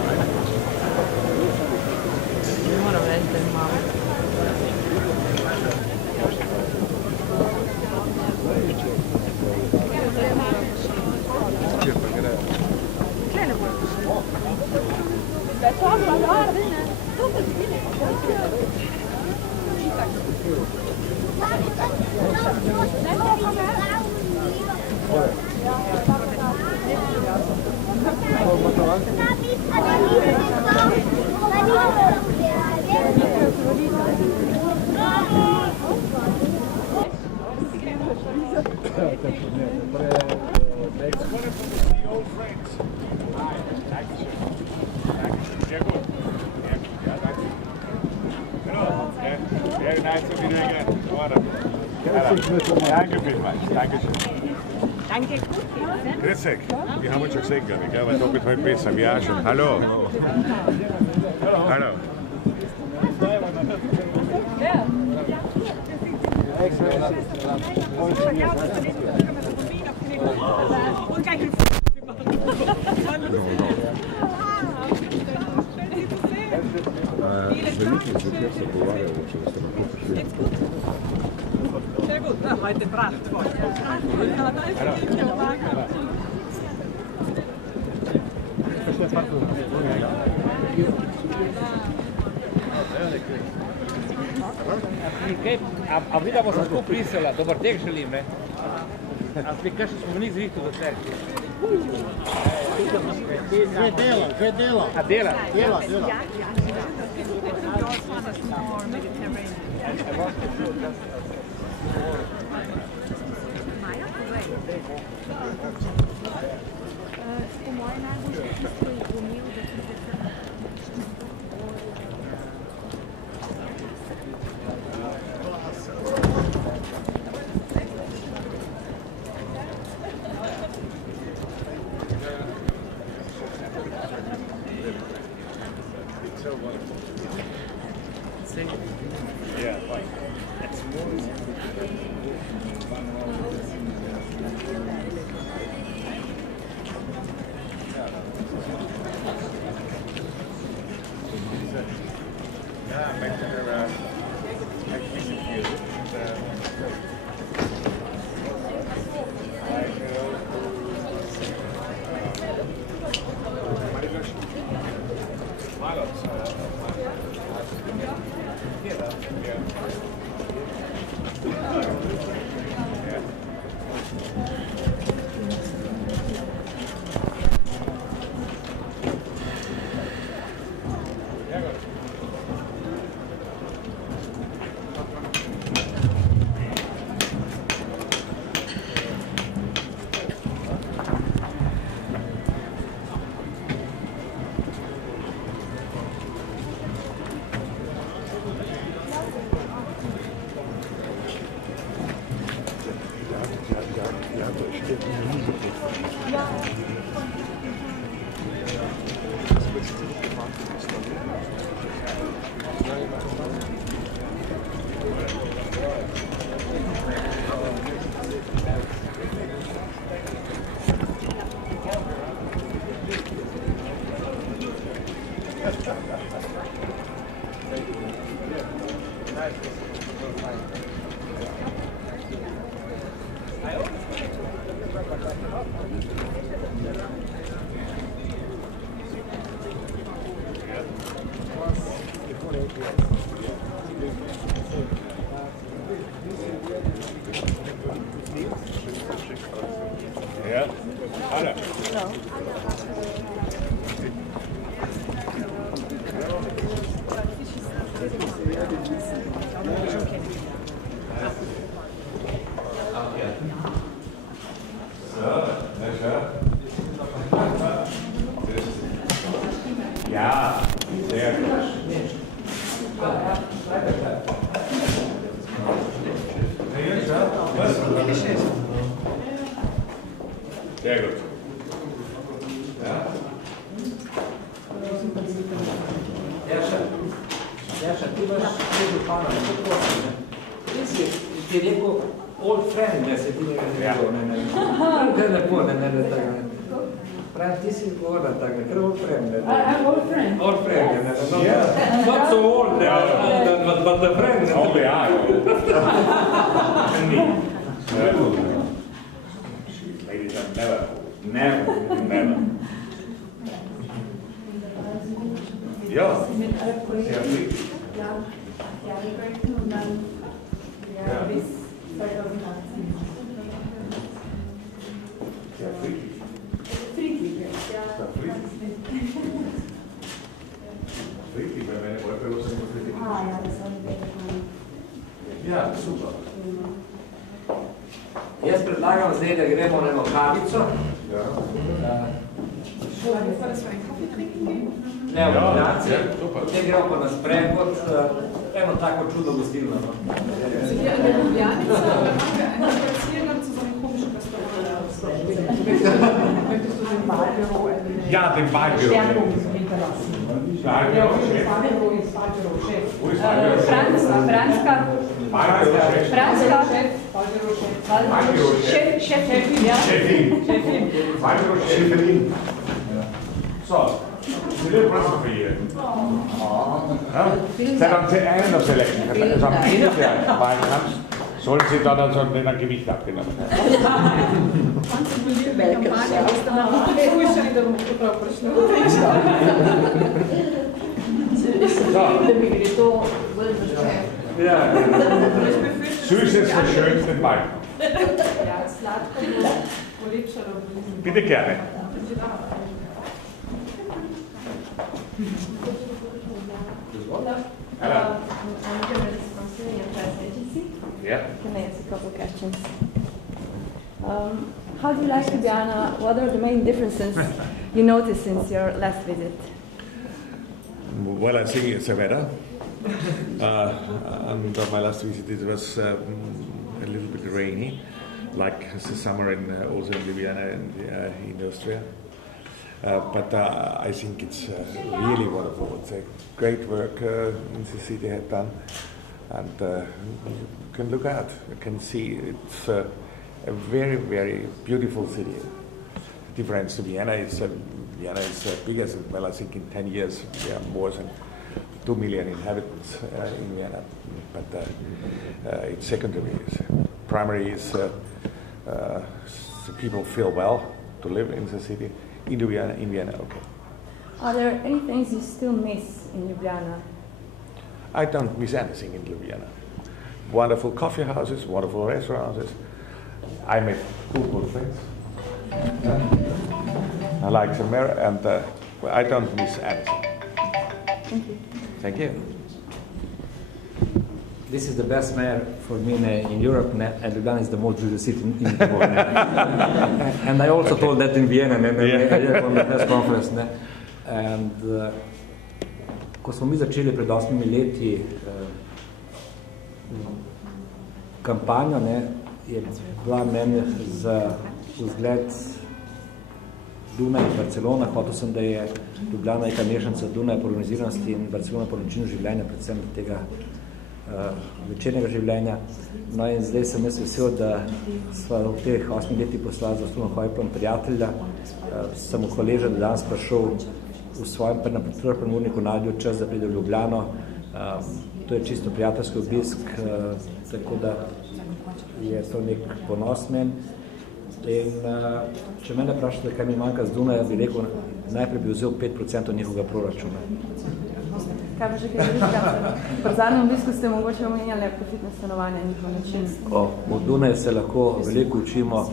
Ja. Moram reći da je malo. Grüß euch. Wir haben uns schon gesehen, glaube ich, aber doppelt heute besser. Wir auch schon. Hallo. Hallo. Sehr gut, heute prachtvoll. A vidimo se skupaj pisala, dobar tek želim, ne? A ti kažeš smo niz zrihtu do cerke. Kaj dela? A dela? Dela. Po mojem najboljši tisto je umel, da pride tam. Ja, alle. Ja, sehr gut. Sehr gut. Jaša, ti imaš sve župana, što poslije? Ti je rekao old friend, da se ti ne rekao, ne, lepo, ne, tako ne. Fran, ti si govorila tako, kar old friend. Old friend. Old friend, ne? Yeah. Not so old, but the friend. Only I. And me. Ladies are never old. Never. Ja, sehr viel. Und dann bis 2018. Sehr friedlich. Friedlich, ja. Friedlich, weil meine Wolke sind friedlich. Ja, das habe ich Ja, super. Jaz predlagam zdaj, da gremo na eno kavico. Ja. Bevor das für einen Kaffee trinken gehen? Ne, v Ljubljanci. super. Potem gremo pa na sprehod, eno tako čudno gostilno. No. Sind wir in der Ljubljanica oder machen wir einen Spaziergang zu so einem komischen Restaurant? Möchtest du den Wahlbüro erwähnen? Ja, den Wahlbüro. Stärkung hinterlassen. Wahlbüro. Wo ist Wahlbüro-Chef? Wo ist Wahlbüro? Franzka. Wahlbüro-Chef. Wahlbüro-Chef. Chefin, ja. Chefin. Wahlbüro-Chefin. So. It's a little present for you. Then on the end of the election, also am Ende der Wahlkampf, sollen Sie dann also ein Gewicht abgenommen werden. Kampanja, da ste nam poslušali, da bomo to prav prišli. Da bi gre to bolj za Ja. Süßes verschönten Wahlkampf. Ja, sladko bo polepšalo. Bitte gerne. I'm a journalist from Syrian Press Agency. Yeah. Can I ask a couple of questions? How do you like Ljubljana? What are the main differences you noticed since your last visit? Well, I think it's the weather. And on my last visit it was a little bit rainy, like the summer in also in Ljubljana and in Austria. But I think it's really wonderful. It's a great work in the city had done, and you can look out. You can see it's a very, very beautiful city. Difference to Vienna is bigger. Well, I think in 10 years we have more than 2 million inhabitants in Vienna. But it's secondary. Primary is the people feel well to live in the city. In Vienna, okay. Are there any things you still miss in Ljubljana? I don't miss anything in Ljubljana. Wonderful coffee houses, wonderful restaurants. I met good friends. I like the mayor, and I don't miss anything. Thank you. Thank you. This is the best mayor for me in Europe, and Ljubljana is the most beautiful city in the world. And I also told that in Vienna, on the press conference. And ko smo mi začeli pred 8 leti kampanjo, je bila meni za vzgled Dunaj in Barcelona. Hotel sem, da je Ljubljana neka mešanica Dunaja po organiziranosti in Barcelona po načinu življenja, predvsem tega večernega življenja. No in zdaj sem jaz vesel, da sva v teh 8 letih poslala za Struno Hojplom prijatelja. Sem hvaležen, da danes prišel v svojem prvem urniku najdel čas, da pride v Ljubljano. To je čisto prijateljski obisk, tako da je to nek ponos men. In če mene vprašate, kaj mi manjka z Dunaja, bi rekel, najprej bi vzel 5% njihovega proračuna. Kaj pa že kaj drugega? Pri zadnjem obisku ste mogoče omenjali profitne stanovanja in njihov način. Od Dunaja se lahko veliko učimo.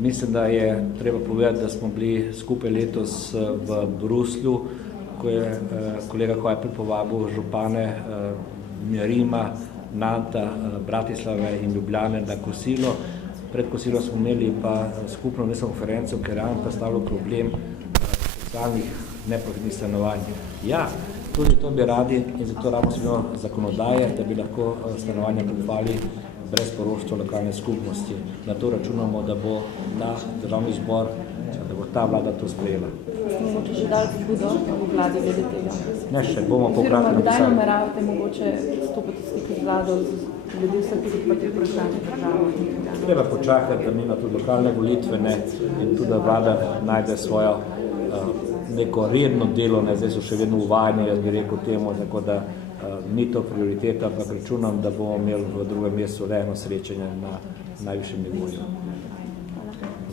Mislim, da je treba povedati, da smo bili skupaj letos v Bruslju, ko je kolega Hojpel povabil župane Rima, Nanta, Bratislave in Ljubljane na kosilo. Pred kosilo smo imeli pa skupno konferenco, ker je predstavljal problem socialnih neprofitnih stanovanj. Ja, tudi to bi radi in zato rabimo zakonodaje, da bi lahko stanovanja kupovali brez poroštva lokalne skupnosti. Na to računamo, da bo ta državni zbor, da bo ta vlada to sprejela. Ste mogoče že dali pobudo v vladi glede tega? Ne, še bomo po kratko Oziroma, kdaj napisali. nameravate mogoče stopiti v stik z vlado glede vseh teh odprtih vprašanj države? Treba počakati, da ima tudi lokalne volitve, ne, in tudi da vlada najde svojo neko redno delo, ne, zdaj so še vedno uvajanje, jaz bi rekel temu, tako da ni to prioriteta, ampak računam, da bomo imeli v drugem mesecu le eno srečanje na najvišjem nivoju.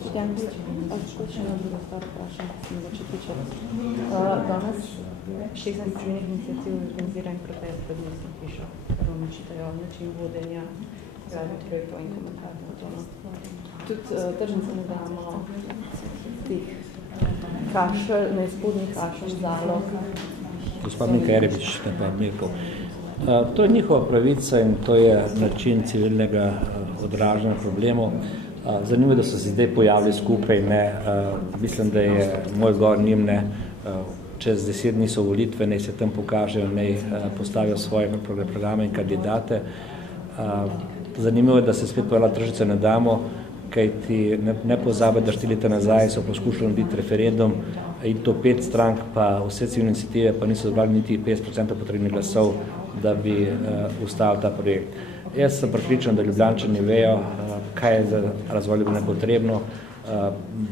Še ena druga stvar vprašam, ki se mogoče tiče. Danes 16 civilnih iniciativ organizira in protest pred mestno hišo, kar vam očitajo način vodenja gradnih projektov in komentarjev. Tudi tržnice ne damo teh kašelj, neizpodnih kašelj, zalog. Gospod Minkajerevič, ne pa Mirkov. To je njihova pravica in to je način civilnega odražanja problemov. Zanimivo, da so se zdaj pojavili skupaj, ne, mislim, da je moj gor njim, ne, čez 10 dni so volitve, naj se tam pokažejo, naj postavijo svoje programe in kandidate. Zanimivo je, da se spet pojavila tržnica ne damo, kaj ti ne pozabe, da 4 leta nazaj so poskušali narediti referendum in to 5 strank, pa vse civilne iniciative, pa niso zbrali niti 50% potrebnih glasov, da bi ustavili ta projekt. Jaz sem pripričan, da Ljubljančani vejo, kaj je za razvoj Ljubljane potrebno.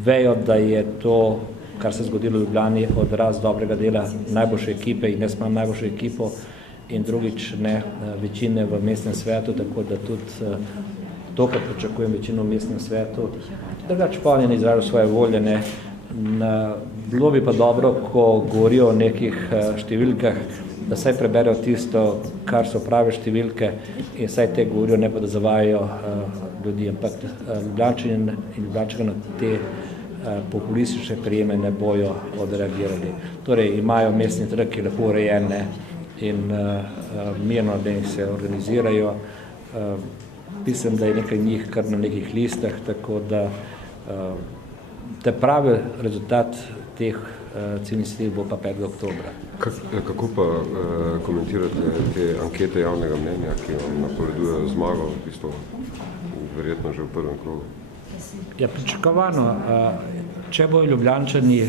Vejo, da je to, kar se je zgodilo v Ljubljani, odraz dobrega dela najboljše ekipe in jaz imam najboljšo ekipo in drugič ne večine v mestnem svetu, tako da tudi to, kar pričakujem večino v mestnem svetu. Drugač pa oni ne izražajo svoje volje, ne. Bilo bi pa dobro, ko govorijo o nekih številkah, da saj preberejo tisto, kar so prave številke in saj te govorijo, ne pa da zavajajo ljudi. Ampak Ljubljančani in Ljubljančani na te populistične prijeme ne bojo odreagirali. Torej imajo mestni trg, ki je lepo urejene in mirno, da se organizirajo. Mislim, da je nekaj njih kar na nekih listah, tako da te pravi rezultat teh civilnih iniciativ bo pa 5. oktobra. Kako pa komentirate te ankete javnega mnenja, ki vam napovedujejo zmago, v bistvu verjetno že v prvem krogu? Ja, pričakovano. Če bojo Ljubljančani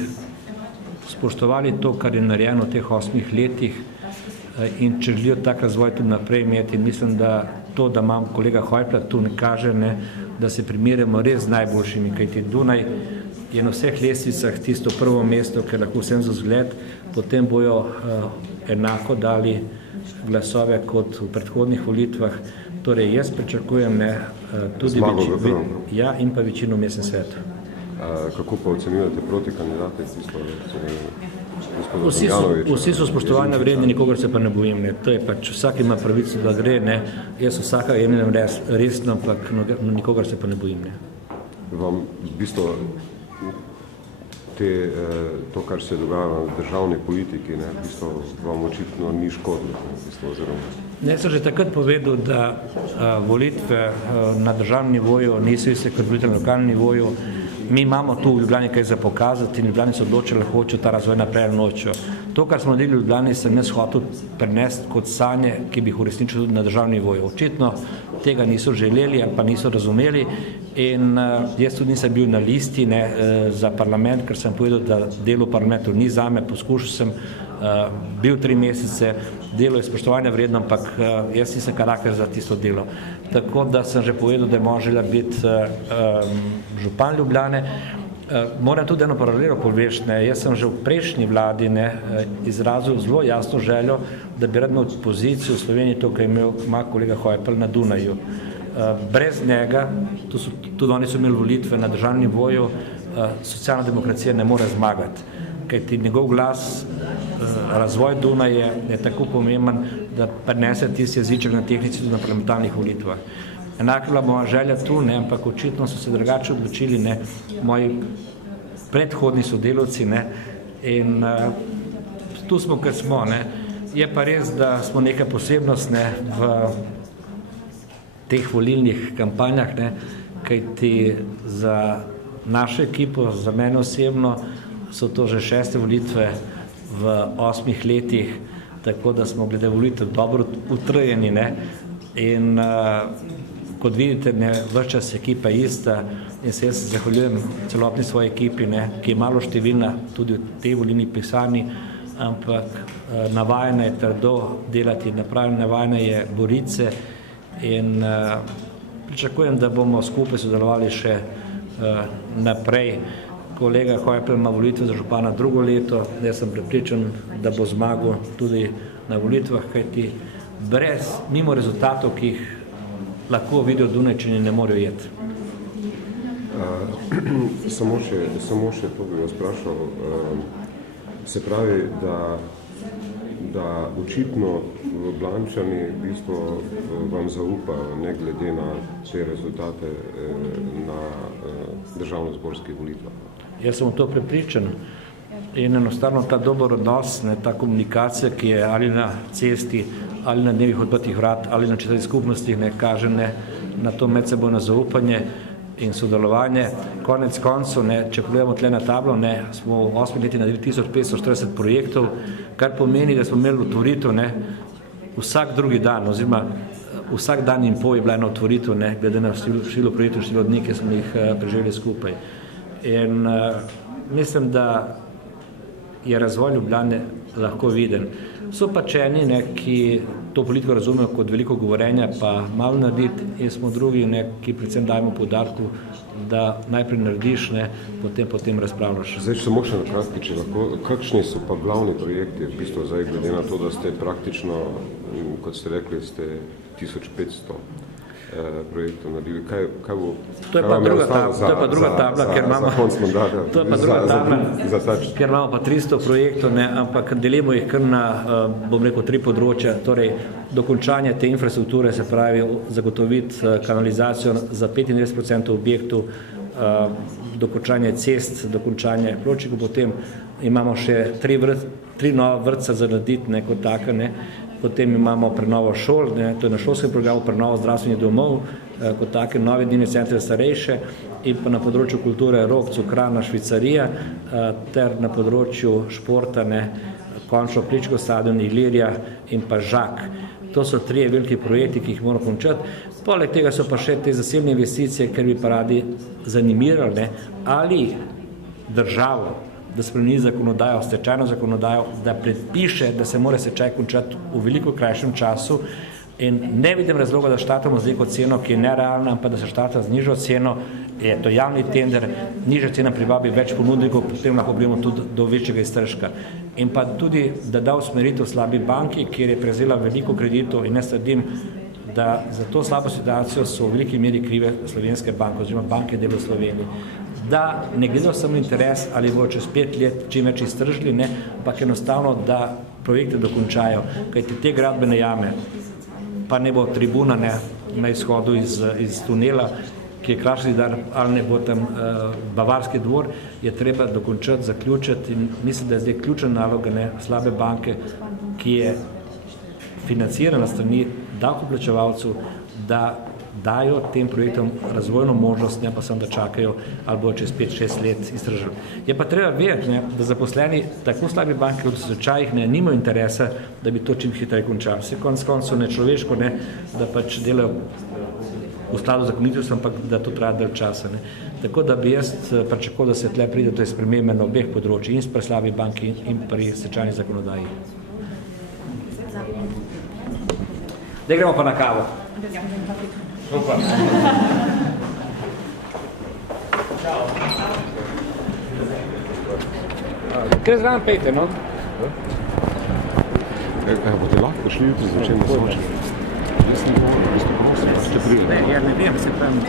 spoštovali to, kar je narejeno v teh 8 letih in če želijo tak razvoj tudi naprej imeti, mislim, da to, da imam kolega Hojpla tu ne kaže, ne, da se primerjamo res z najboljšimi, kajti Dunaj je na vseh lestvicah tisto prvo mesto, ker lahko vsem za zgled, potem bojo enako dali glasove kot v predhodnih volitvah. Torej, jaz pričakujem tudi ja, in pa večino v mestnem svetu. Kako pa ocenjujete proti kandidate? Vsi so spoštovanja vredni, nikogar se pa ne bojim. Ne. To je pač, vsak ima pravico, da gre. Ne. Jaz vsaka jemljem resno, ampak nikogar se pa ne bojim. Ne. Vam v bistvu to, kar se dogaja v državni politiki, ne, v bistvu vam očitno ni škodilo. Ne, sem že takrat povedal, da volitve na državnem nivoju niso iste kot volitve na lokalnem nivoju. Mi imamo tu v Ljubljani kaj za pokazati in Ljubljani so odločili, da hočejo ta razvoj naprej ali nočejo. To, kar smo naredili v Ljubljani, sem jaz hotel prenesti kot sanje, ki bi jih uresničili tudi na državnem nivoju. Očitno tega niso želeli ali pa niso razumeli in jaz tudi nisem bil na listi za parlament, ker sem povedal, da delo v parlamentu ni zame, poskušal sem, bil 3 mesece, delo je spoštovanja vredno, ampak jaz nisem karakter za tisto delo. Tako da sem že povedal, da je moja želja biti župan Ljubljane. Moram tudi eno paralelo povesti, jaz sem že v prejšnji vladi izrazil zelo jasno željo, da bi rad imel pozicijo v Sloveniji to, kar ima kolega Hojpel na Dunaju. Brez njega, tudi oni so imeli volitve na državnem nivoju, socialna demokracija ne more zmagati, kajti njegov glas, razvoj Dunaja je tako pomemben, da prenese tisti jeziček na tehnici tudi na parlamentarnih volitvah. Enako bila moja želja tu, ampak očitno so se drugače odločili moji predhodni sodelavci in tu smo, kar smo. Je pa res, da smo neka posebnost v teh volilnih kampanjah, kajti za našo ekipo, za mene osebno, so to že 6. volitve v 8 letih, tako da smo glede volitev dobro utrjeni in kot vidite, ves čas ekipa ista, in se jaz zahvaljujem celotni svoji ekipi, ne, ki je malo številna tudi v tej volilni pisarni, ampak navajena je trdo delati, navajena je boriti se in pričakujem, da bomo skupaj sodelovali še naprej. Kolega Hojpel ima volitve za župana drugo leto, jaz sem prepričan, da bo zmagal tudi na volitvah, kajti mimo rezultatov, ki jih lahko vidijo Dunajčani, ne morejo jeti. Samo še to bi vas vprašal. Se pravi, da očitno Ljubljančani v bistvu vam zaupajo, ne glede na te rezultate na državno-zborskih volitvah. Jaz sem v to prepričan in enostavno ta dober odnos, ta komunikacija, ki je ali na cesti, ali na dnevih odprtih vrat, ali na četrtih skupnostih, kaže na to medsebojno zaupanje in sodelovanje. Konec koncev, če pogledamo tle na tablo, smo v 8 letih naredili 1540 projektov, kar pomeni, da smo imeli otvoritev vsak drugi dan, oziroma vsak dan in pol je bila ena otvoritev, glede na število projektov, število dni, ki smo jih preživeli skupaj. In mislim, da je razvoj Ljubljane lahko viden. So pa čeni, ki to politiko razumejo kot veliko govorenja, pa malo narediti, in smo drugi, ki predvsem dajemo poudarku, da najprej narediš, potem razpravljaš. Zdaj, samo še na kratki, če lahko, kakšni so pa glavni projekti, v bistvu zdaj, glede na to, da ste praktično, kot ste rekli, ste 1500 projektov naredili. Kaj bo? To je pa druga tabla, ker imamo to je pa druga tabla, ker imamo pa 300 projektov, ampak delimo jih kar na, bom rekel, 3 področja, torej dokončanje te infrastrukture, se pravi zagotoviti kanalizacijo za 95% objektov, dokončanje cest, dokončanje pločnikov, potem imamo še 3 nova vrtca za narediti kot taka, potem imamo prenovo šol, to je na šolskem programu, prenovo zdravstvenih domov, kot take nove dnevne centre za starejše, in pa na področju kulture Rog, Cukrana, Švicarija, ter na področju športa, končno Pličko stadion, Ilirija in pa Žak. To so 3 veliki projekti, ki jih moramo končati. Poleg tega so pa še te zasebne investicije, ker bi pa radi zanimirali, ali državo, da spremeni zakonodajo, stečajno zakonodajo, da predpiše, da se mora stečaj končati v veliko krajšem času, in ne vidim razloga, da štartamo z neko ceno, ki je nerealna, pa da se štarta z nižjo ceno, je to javni tender, nižja cena privabi več ponudnikov, potem lahko pridemo tudi do večjega iztržka. In pa tudi, da da usmeritev slabi banki, kjer je prevzela veliko kreditov, in ne trdim, da za to slabo situacijo so v veliki meri krive slovenske banke, oziroma banke delo v Sloveniji. Da ne gledajo samo interes, ali bo čez 5 let čim več iztržili, ampak enostavno, da projekte dokončajo, kajti te gradbene jame, pa ne bo tribuna na izhodu iz tunela, ki je Kraški zidar, ali ne bo tam Bavarski dvor, je treba dokončati, zaključiti, in mislim, da je zdaj ključna naloga slabe banke, ki je financirana strani davkoplačevalcev, da dajo tem projektom razvojno možnost, ne pa samo, da čakajo, ali bo čez 5-6 let iztržili. Je pa treba vedeti, da zaposleni tako slabi banke kot v stečajih nimajo interesa, da bi to čim hitreje končali. Se konec koncev nečloveško, da pač delajo v skladu z zakonitostjo, ampak da to traja dalj časa. Tako da bi jaz pričakoval, da se tle pride do spremembe na obeh področjih, in pri slabi banki in pri stečajni zakonodaji. Zdaj gremo pa na kavo. Super. Kaj zraven pejte, no? Bote lahko šli jutri zvečer na Soči? Jaz sem prosil, da ste prili. Ja ne vem, se pravim.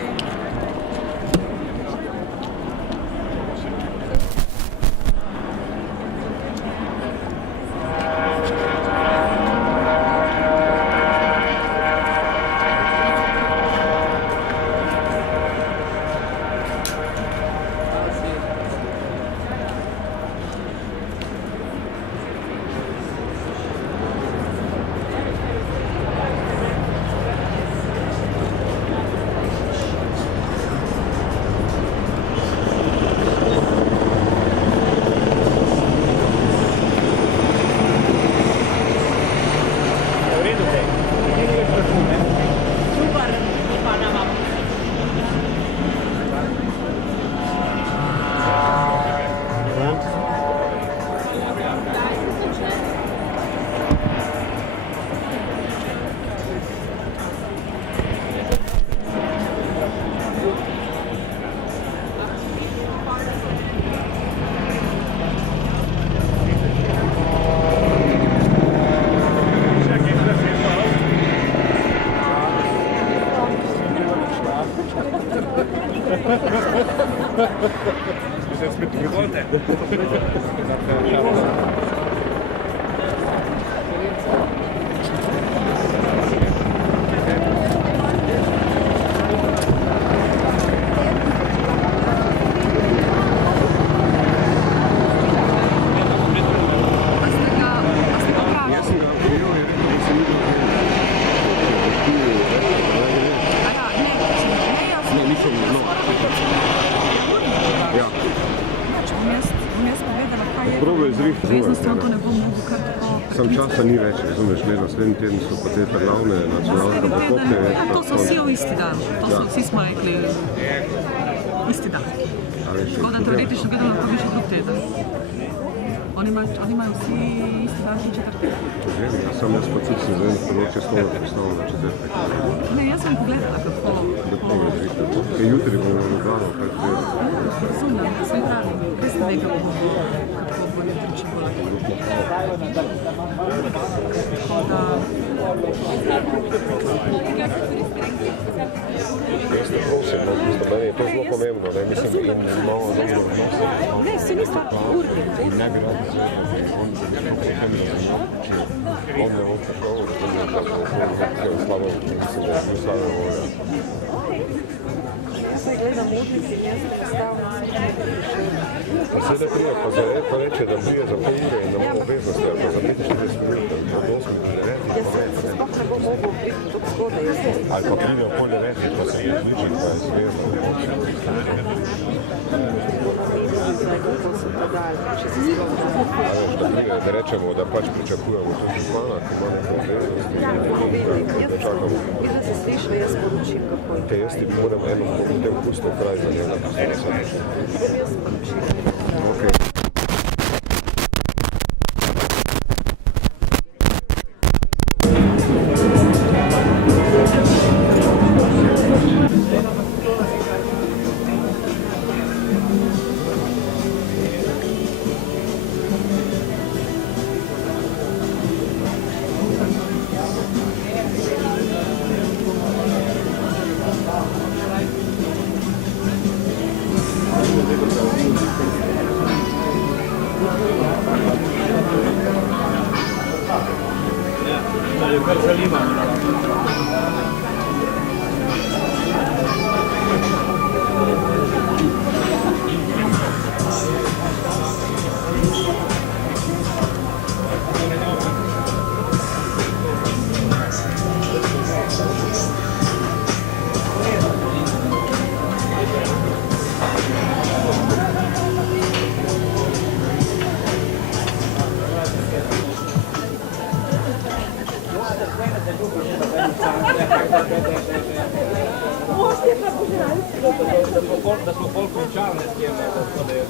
Sam časa ni več, razumeš, ne, naslednji teden so pa te glavne nacionalne pokopne. To so vsi v isti dan, vsi smo rekli isti dan. Tako da teoretično gledamo lahko bi še drug teden. Oni imajo vsi isti dan in četrtek. Sam jaz pa tudi sem zdaj področje stolo predstavljal na četrtek. Ne, jaz sem pogledala, kako... Jutri bomo Ljubljano, kaj to je? Razumem, sem pravi, kaj sem nekaj kako bo jutri, če bo lahko. Tako da... Meni je to zelo pomembno, ne, mislim, in imamo dobro odnos. Ne, se ni stvar urbi. Ne bi radi zvedel, on se ne on ne bo tako, da je slabo, mislim, da je slabo volja. Jaz se gledam modnici in jaz se predstavljam se Pa se da prije, pa za red pa reče, da prije za pol ure in da ima obveznosti, pa za 45 minut, od 8 do 9. Jaz se sploh ne bo mogel priti tako zgodaj, jaz se... Ali pa pride v pol 9, pa se je odličen, pa je svezno. To so podali, če se sploh Da rečemo, da pač pričakujemo tudi župana, ki ima nekaj obveznosti. da čakamo. In da se slišali, jaz sporočim, kako je. Te jaz ti moram eno te vkusno kraj za njega. Jaz sporočim. Okay. Da smo pol končali, ne skjemo, da je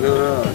No.